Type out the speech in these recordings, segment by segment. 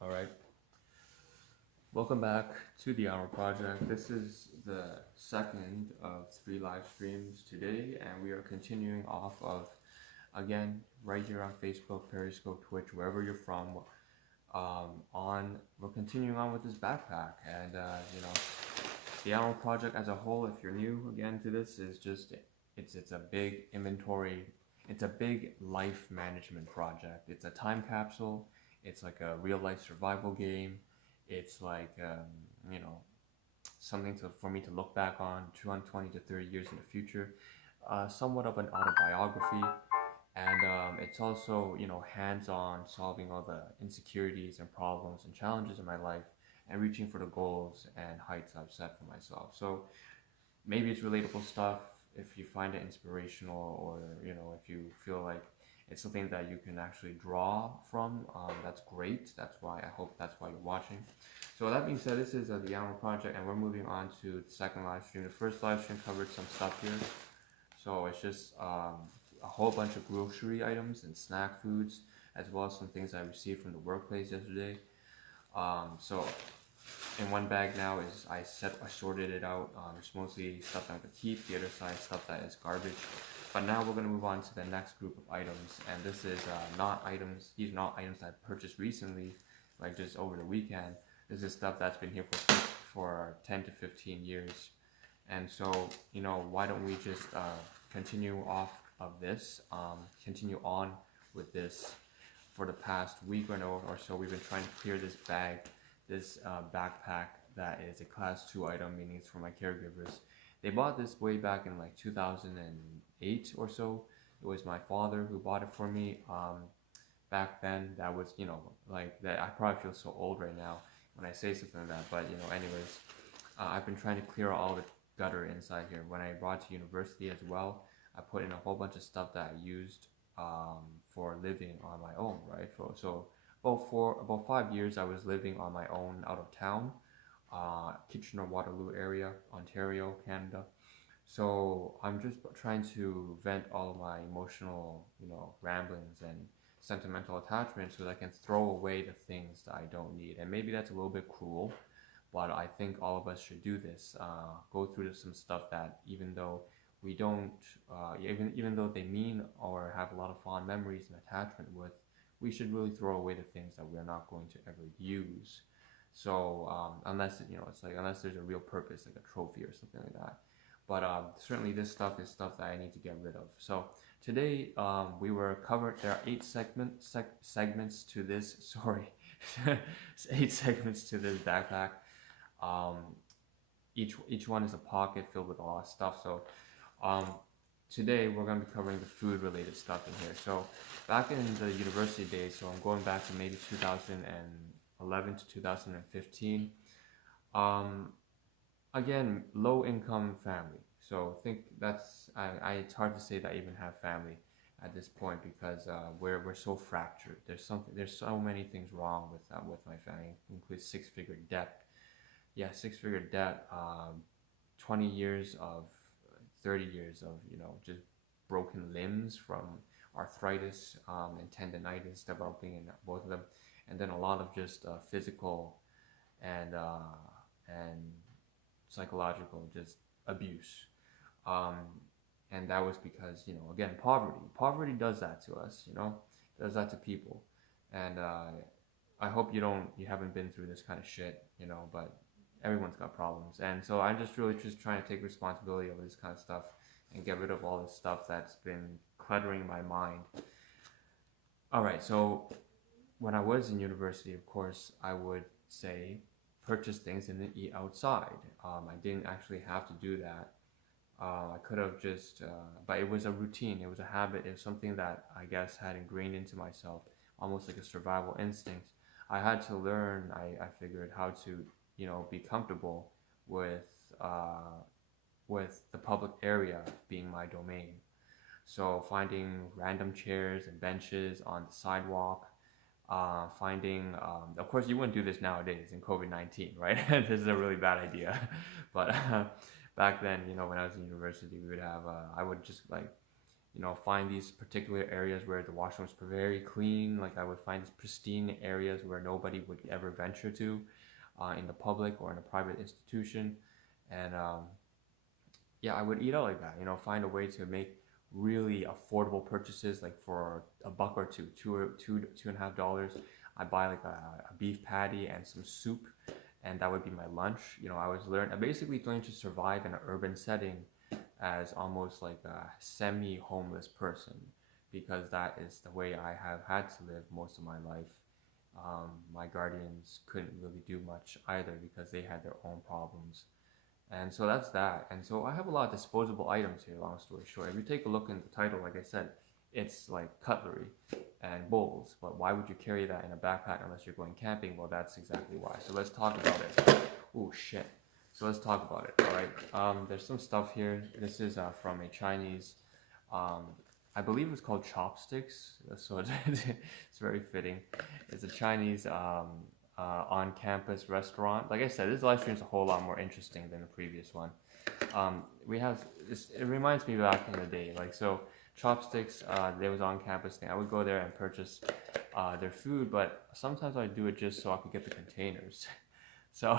All right. Welcome back to the Ahn Rho Project. This is the second of 3 live streams today, and we are continuing off of, again, right here on Facebook, Periscope, Twitch, wherever you're from. We're continuing on with this backpack, and the Ahn Rho Project as a whole. If you're new again to this, is just it's a big inventory. It's a big life management project. It's a time capsule. It's like a real life survival game. It's like something for me to look back on 20 to 30 years in the future. Somewhat of an autobiography, and it's also hands-on, solving all the insecurities and problems and challenges in my life, and reaching for the goals and heights I've set for myself. So maybe it's relatable stuff if you find it inspirational, or if you feel like it's something that you can actually draw from. That's great. That's why you're watching. So with that being said, this is the Ahn Rho Project, and we're moving on to the second live stream. The first live stream covered some stuff here, so it's just a whole bunch of grocery items and snack foods, as well as some things I received from the workplace yesterday. So in one bag now is I sorted it out. There's mostly stuff I'm gonna keep. The other side stuff that is garbage. But now we're gonna move on to the next group of items, and this is not items. These are not items I purchased recently, like just over the weekend. This is stuff that's been here for 10 to 15 years, and so why don't we just continue off of this, continue on with this. For the past week or so, we've been trying to clear this bag, this backpack that is a class 2 item, meaning it's for my caregivers. They bought this way back in like 2008 or so. It was my father who bought it for me. Back then, that was like that. I probably feel so old right now when I say something like that. But anyways, I've been trying to clear all the gutter inside here. When I brought to university as well, I put in a whole bunch of stuff that I used for living on my own, right? So for about 5 years, I was living on my own out of town, Kitchener-Waterloo area, Ontario, Canada. So I'm just trying to vent all of my emotional, ramblings and sentimental attachments, so that I can throw away the things that I don't need. And maybe that's a little bit cruel, but I think all of us should do this. Go through some stuff that even though we don't, even though they mean or have a lot of fond memories and attachment with, we should really throw away the things that we're not going to ever use. So unless it's like, unless there's a real purpose, like a trophy or something like that. But certainly this stuff is stuff that I need to get rid of. So today there are 8 segments to this. Sorry, 8 segments to this backpack. Each one is a pocket filled with a lot of stuff. So today we're going to be covering the food related stuff in here. So back in the university days, so I'm going back to maybe 2011 to 2015. Again, low income family. So think that's it's hard to say that I even have family at this point, because we're so fractured. There's so many things wrong with my family, includes 6-figure debt. Yeah, 6-figure debt. 20 years of 30 years of just broken limbs from arthritis and tendonitis developing in both of them, and then a lot of just physical and psychological just abuse, and that was because again, poverty does that to us, does that to people. And I hope you haven't been through this kind of shit, but everyone's got problems. And so I'm just really just trying to take responsibility over this kind of stuff and get rid of all this stuff that's been cluttering my mind. All right, so when I was in university, of course, I would say purchase things and then eat outside. I didn't actually have to do that. I could have just, but it was a routine, it was a habit, it was something that I guess had ingrained into myself, almost like a survival instinct. I had to learn, I figured, how to be comfortable with the public area being my domain. So finding random chairs and benches on the sidewalk, finding, of course you wouldn't do this nowadays in COVID-19, right? This is a really bad idea. But back then, when I was in university, we would have, I would just like you know, find these particular areas where the washrooms are very clean. Like I would find these pristine areas where nobody would ever venture to, in the public or in a private institution. And yeah, I would eat out like that. You know, find a way to make really affordable purchases, like for a buck or $2.50. I buy like a beef patty and some soup, and that would be my lunch. You know, I basically learned to survive in an urban setting as almost like a semi-homeless person, because that is the way I have had to live most of my life. My guardians couldn't really do much either because they had their own problems. And so that's that. And so I have a lot of disposable items here, long story short. If you take a look in the title, like I said, it's like cutlery and bowls. But why would you carry that in a backpack unless you're going camping? Well, that's exactly why. So let's talk about it. Oh, shit. So let's talk about it, all right? There's some stuff here. This is from a Chinese, I believe it's called Chopsticks. So it's very fitting. It's a Chinese on-campus restaurant. Like I said, this live stream is a whole lot more interesting than the previous one. We have this, it reminds me back in the day, like, so Chopsticks, there was on-campus thing. I would go there and purchase their food, but sometimes I would do it just so I could get the containers. So,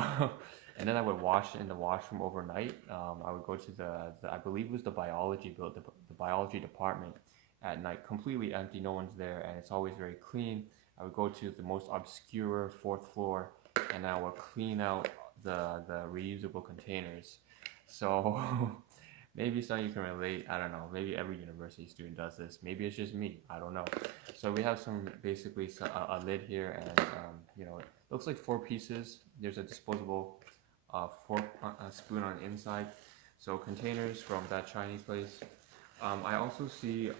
and then I would wash in the washroom overnight. I would go to the I believe it was the biology the biology department at night, completely empty, no one's there, and it's always very clean. I would go to the most obscure fourth floor, and I would clean out the reusable containers. So maybe some of you can relate. I don't know. Maybe every university student does this. Maybe it's just me. I don't know. So we have some basically a lid here, and you know, it looks like 4 pieces. There's a disposable fork, spoon on the inside. So containers from that Chinese place. I also see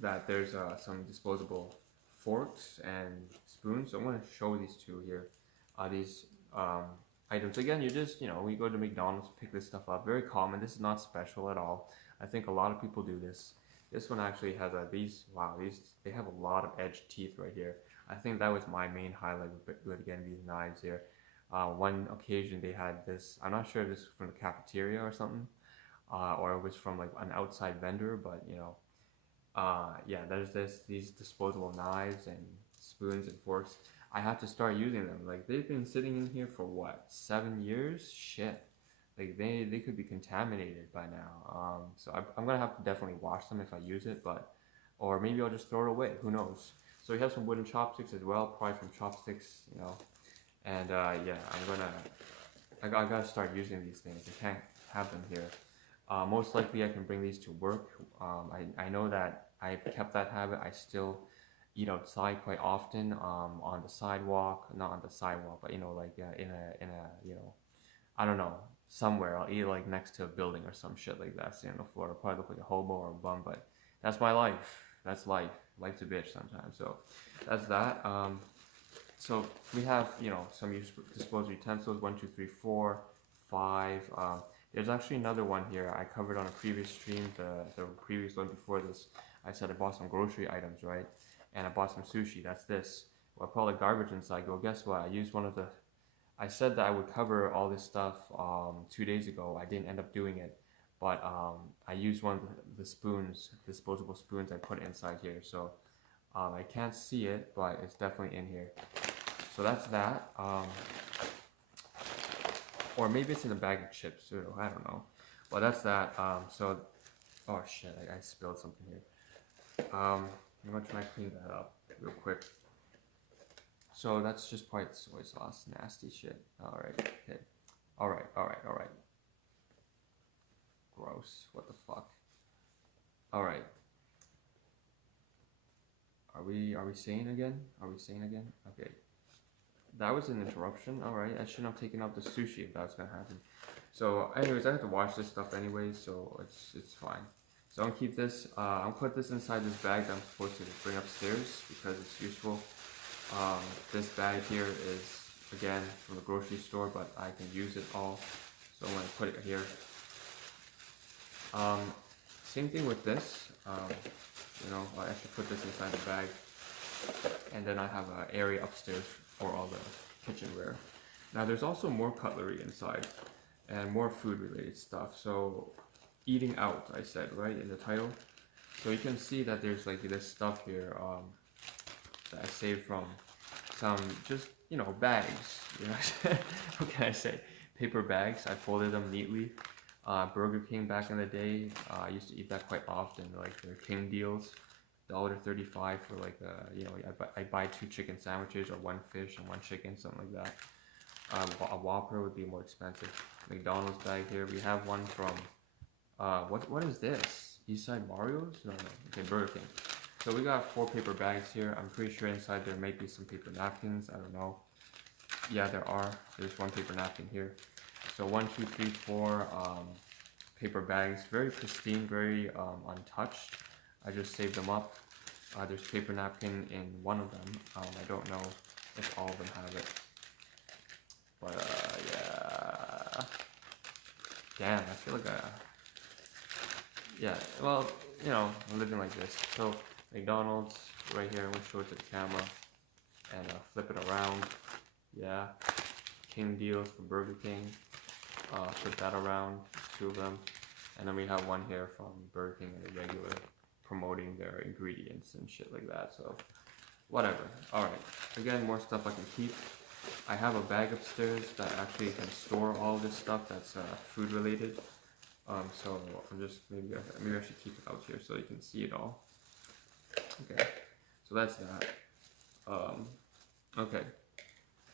that there's some disposable forks and spoons. So I'm going to show these two here. These items. Again, you just, you know, we go to McDonald's, pick this stuff up. Very common. This is not special at all. I think a lot of people do this. This one actually has they have a lot of edged teeth right here. I think that was my main highlight with getting these knives here. One occasion they had this, I'm not sure if this was from the cafeteria or something, or it was from like an outside vendor, but you know, yeah, there's these disposable knives and spoons and forks. I have to start using them. Like, they've been sitting in here for what, 7 years? Shit. Like, they could be contaminated by now. So I'm gonna have to definitely wash them if I use it, but, or maybe I'll just throw it away, who knows. So we have some wooden chopsticks as well, probably from Chopsticks, you know. And yeah, I gotta start using these things. I can't have them here. Most likely I can bring these to work. I know that I've kept that habit. I still eat outside quite often, on the sidewalk, not on the sidewalk, but you know, like in a you know, I don't know, somewhere. I'll eat like next to a building or some shit like that, sitting on the floor. I'll probably look like a hobo or a bum, but that's my life. That's life. Life's a bitch sometimes. So that's that. So we have, you know, some disposable utensils, 1, 2, 3, 4, 5. There's actually another one here I covered on a previous stream, the previous one before this. I said I bought some grocery items, right? And I bought some sushi. That's this. Well, I put all the garbage inside. Well, guess what? I used one of the. I said that I would cover all this stuff 2 days ago. I didn't end up doing it, but I used one of the spoons, disposable spoons I put inside here. So I can't see it, but it's definitely in here. So that's that. Or maybe it's in a bag of chips too. I don't know. But that's that. So, oh shit, I spilled something here. I'm gonna try and clean that up real quick. So that's just white soy sauce, nasty shit. All right, okay. All right. Gross. What the fuck? All right. Are we sane again? Are we sane again? Okay. That was an interruption. All right. I shouldn't have taken out the sushi if that was gonna happen. So, anyways, I have to wash this stuff anyways, so it's fine. So I'm gonna keep this. I'll put this inside this bag that I'm supposed to bring upstairs because it's useful. This bag here is again from the grocery store, but I can use it all. So I'm gonna put it here. Same thing with this. You know, I should put this inside the bag, and then I have an area upstairs for all the kitchenware. Now there's also more cutlery inside and more food related stuff. So eating out, I said, right, in the title. So you can see that there's like this stuff here that I saved from some just, you know, bags. You know, what can I say? Paper bags. I folded them neatly. Burger King back in the day, I used to eat that quite often. Like their King deals, $1.35 for like you know, I buy 2 chicken sandwiches or 1 fish and 1 chicken, something like that. A Whopper would be more expensive. McDonald's bag here. We have one from what is this? Eastside Mario's? No. Okay, Burger King. So we got 4 paper bags here. I'm pretty sure inside there might be some paper napkins. I don't know. Yeah, there are. There's 1 paper napkin here. So 1, 2, 3, 4 paper bags. Very pristine, very untouched. I just saved them up. There's paper napkin in one of them. I don't know if all of them have it. But yeah. Damn, I feel like yeah, well, you know, I'm living like this. So McDonald's right here, I'm gonna show it to the camera and flip it around. Yeah, King deals for Burger King. Flip that around, 2 of them, and then we have one here from Burger King and regular, promoting their ingredients and shit like that. So whatever. All right. Again, more stuff I can keep. I have a bag upstairs that actually can store all this stuff that's food related. So I'm just maybe I should keep it out here so you can see it all. Okay, so that's that. Okay,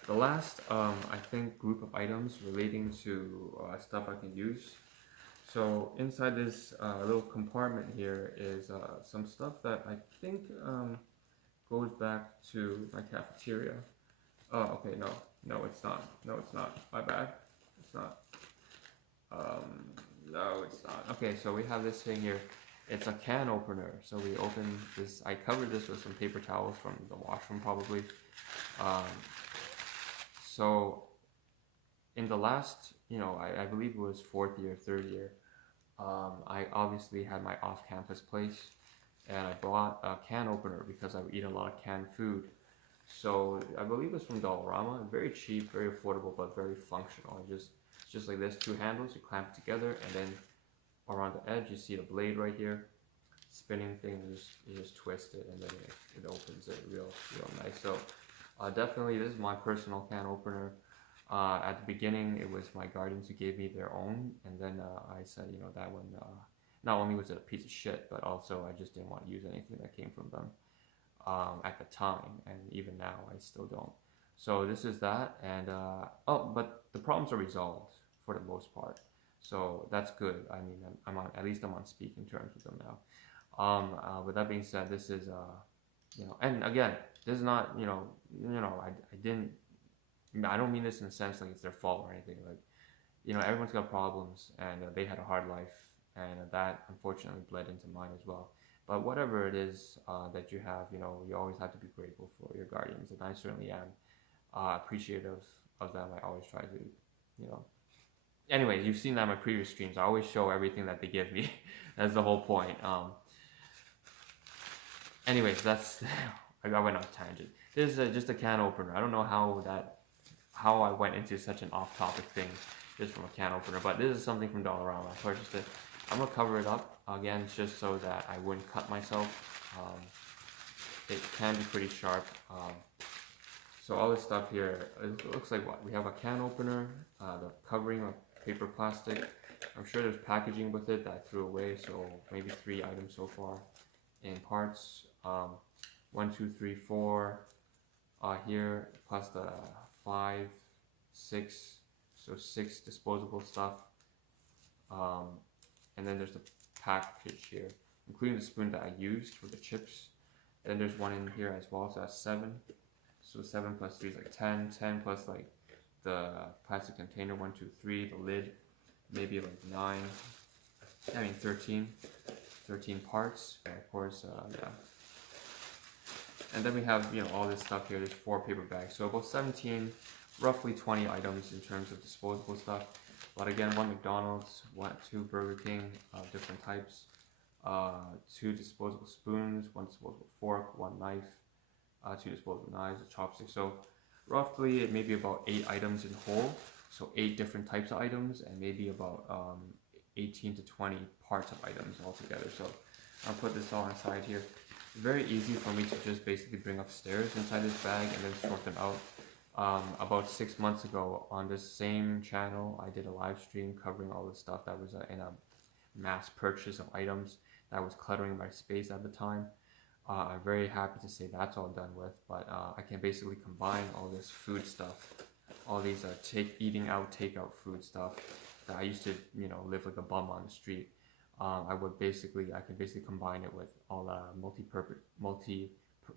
the last I think group of items relating to stuff I can use. So inside this little compartment here is some stuff that I think goes back to my cafeteria. Oh, okay, no, it's not. No, it's not. My bad. It's not. No, it's not. Okay, so we have this thing here. It's a can opener. So we open this. I covered this with some paper towels from the washroom, probably. So in the last, you know, I believe it was 4th year, 3rd year, I obviously had my off-campus place, and I bought a can opener because I would eat a lot of canned food. So I believe it's from Dollarama. Very cheap, very affordable, but very functional. It's just like this, 2 handles, you clamp it together, and then around the edge you see the blade right here, spinning thing. You just twist it, and then it opens it real nice. So definitely this is my personal can opener. At the beginning it was my guardians who gave me their own, and then I said, you know, that one, not only was it a piece of shit, but also I just didn't want to use anything that came from them at the time, and even now I still don't. So this is that, and oh, but the problems are resolved for the most part, so that's good. I mean, I'm on, at least I'm on speaking terms with them now. With that being said, this is you know, and again, this is not, you know, I don't mean this in a sense like it's their fault or anything. Like, you know, everyone's got problems, and they had a hard life, and that unfortunately bled into mine as well. But whatever it is that you have, you know, you always have to be grateful for your guardians, and I certainly am appreciative of them. I always try to, you know. Anyways, you've seen that in my previous streams. I always show everything that they give me. That's the whole point. Anyways, that's I went on a tangent. This is just a can opener. I don't know how I went into such an off-topic thing just from a can opener, but this is something from Dollarama. I purchased it. I'm gonna cover it up again just so that I wouldn't cut myself. It can be pretty sharp. So all this stuff here, it looks like what? We have a can opener, the covering of paper plastic. I'm sure there's packaging with it that I threw away, so maybe 3 items so far in parts. 1, 2, 3, 4 here, plus the 5, 6, so 6 disposable stuff. And then there's the package here, including the spoon that I used for the chips. And then there's one in here as well, so that's 7. So 7 plus 3 is like 10. 10 plus like the plastic container, 1, 2, 3, the lid, maybe like 9. I mean 13. 13 parts, and of course, yeah. And then we have, you know, all this stuff here. There's 4 paper bags, so about 17, roughly 20 items in terms of disposable stuff. But again, 1 McDonald's, 2 Burger King, different types, 2 disposable spoons, 1 disposable fork, 1 knife, 2 disposable knives, a chopstick. So roughly it may be about 8 items in whole. So 8 different types of items, and maybe about 18 to 20 parts of items altogether. So I'll put this all inside here. It's very easy for me to just basically bring upstairs inside this bag and then sort them out. About 6 months ago on this same channel, I did a live stream covering all the stuff that was in a mass purchase of items that was cluttering my space at the time. I'm very happy to say that's all done with, but I can basically combine all this food stuff, all these eating out, takeout food stuff that I used to, live like a bum on the street. I can basically combine it with all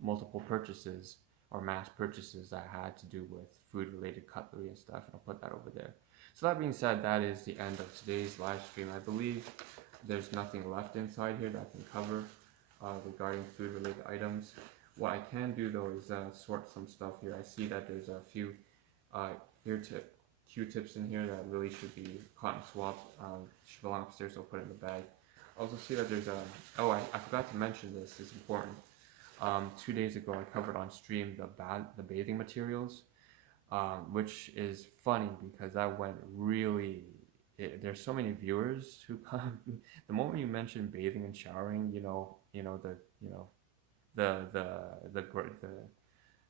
multiple purchases or mass purchases that had to do with food-related cutlery and stuff, and I'll put that over there. So that being said, that is the end of today's live stream. I believe there's nothing left inside here that I can cover regarding food-related items. What I can do though is sort some stuff here. I see that there's a few Q-tips in here that really should be cotton swabs. Should belong upstairs, so I'll put it in the bag. I also see that there's I forgot to mention this, it's important. 2 days ago I covered on stream the bathing materials, which is funny because that went really, there's so many viewers who come, the moment you mention bathing and showering,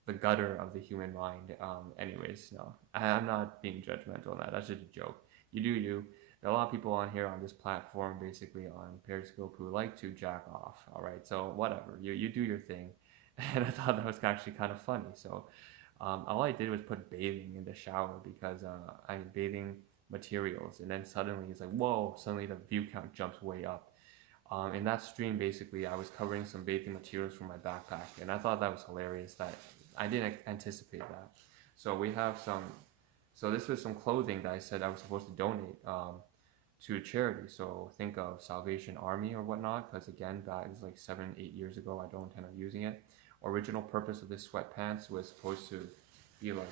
the gutter of the human mind. Anyways, no, I'm not being judgmental on that, that's just a joke. You do you. There are a lot of people on here on this platform, basically on Periscope, who like to jack off, alright, so whatever, you do your thing. And I thought that was actually kind of funny, so all I did was put bathing in the shower because bathing materials, and then suddenly it's like, whoa, suddenly the view count jumps way up. In that stream, basically, I was covering some bathing materials from my backpack, and I thought that was hilarious that I didn't anticipate that. So we have this was some clothing that I said I was supposed to donate to a charity. So think of Salvation Army or whatnot, because again, that is like 7-8 years ago. I don't intend on using it. Original purpose of this sweatpants was supposed to be like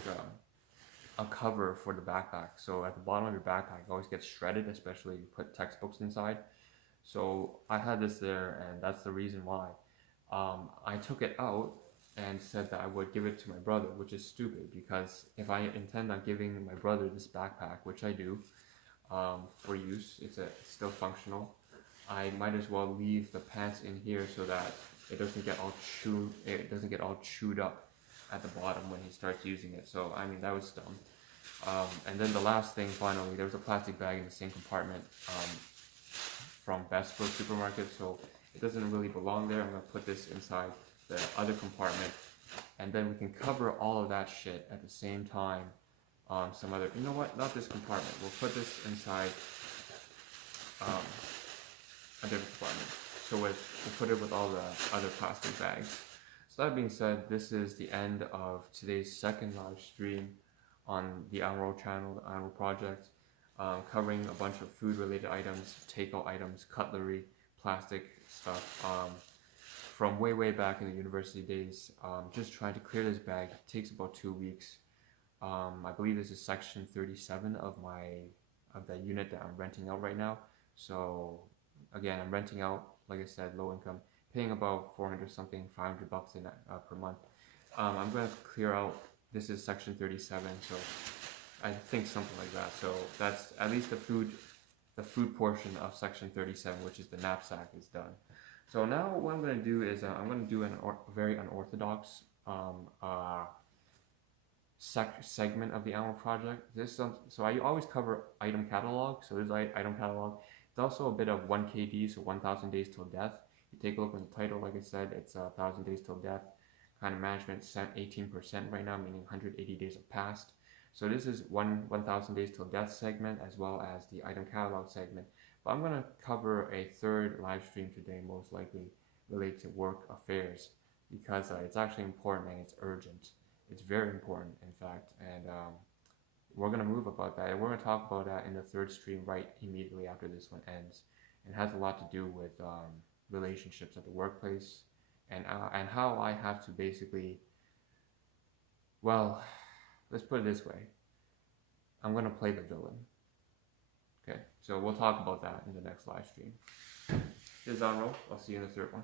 a cover for the backpack. So at the bottom of your backpack, it always gets shredded, especially if you put textbooks inside. So I had this there, and that's the reason why. I took it out and said that I would give it to my brother, which is stupid because if I intend on giving my brother this backpack, which I do, for use, it's still functional, I might as well leave the pants in here so that it doesn't get all chewed up at the bottom when he starts using it. So I mean, that was dumb. And then the last thing, finally, there was a plastic bag in the same compartment from Best Food supermarket, so it doesn't really belong there. I'm gonna put this inside the other compartment, and then we can cover all of that shit at the same time. Some other, you know what, not this compartment, we'll put this inside a different compartment, so we'll put it with all the other plastic bags. So that being said, this is the end of today's second live stream on the Ahn Rho channel, the Ahn Rho Project, covering a bunch of food related items, takeout items, cutlery, plastic stuff, from way back in the university days. Just trying to clear this bag. It takes about 2 weeks. I believe this is section 37 of the unit that I'm renting out right now. So again, I'm renting out, like I said, low income, paying about 400 something, 500 bucks per month. I'm going to clear out, this is section 37, so I think something like that. So that's at least the food portion of section 37, which is the knapsack, is done. So now what I'm going to do is I'm going to do a very unorthodox segment of the Ahn Rho Project. So I always cover item catalog. So there's item catalog. It's also a bit of 1KD, so 1,000 days till death. You take a look at the title, like I said, it's 1,000 days till death. Kind of management 18% right now, meaning 180 days have passed. So this is 1,000 days till death segment, as well as the item catalog segment. But I'm going to cover a third live stream today, most likely related to work affairs, because it's actually important and it's urgent. It's very important, in fact, and we're going to move about that. And we're going to talk about that in the third stream right immediately after this one ends. It has a lot to do with relationships at the workplace, and how I have to basically, well, let's put it this way. I'm going to play the villain. Okay, so we'll talk about that in the next live stream. This is Ahn Rho. I'll see you in the third one.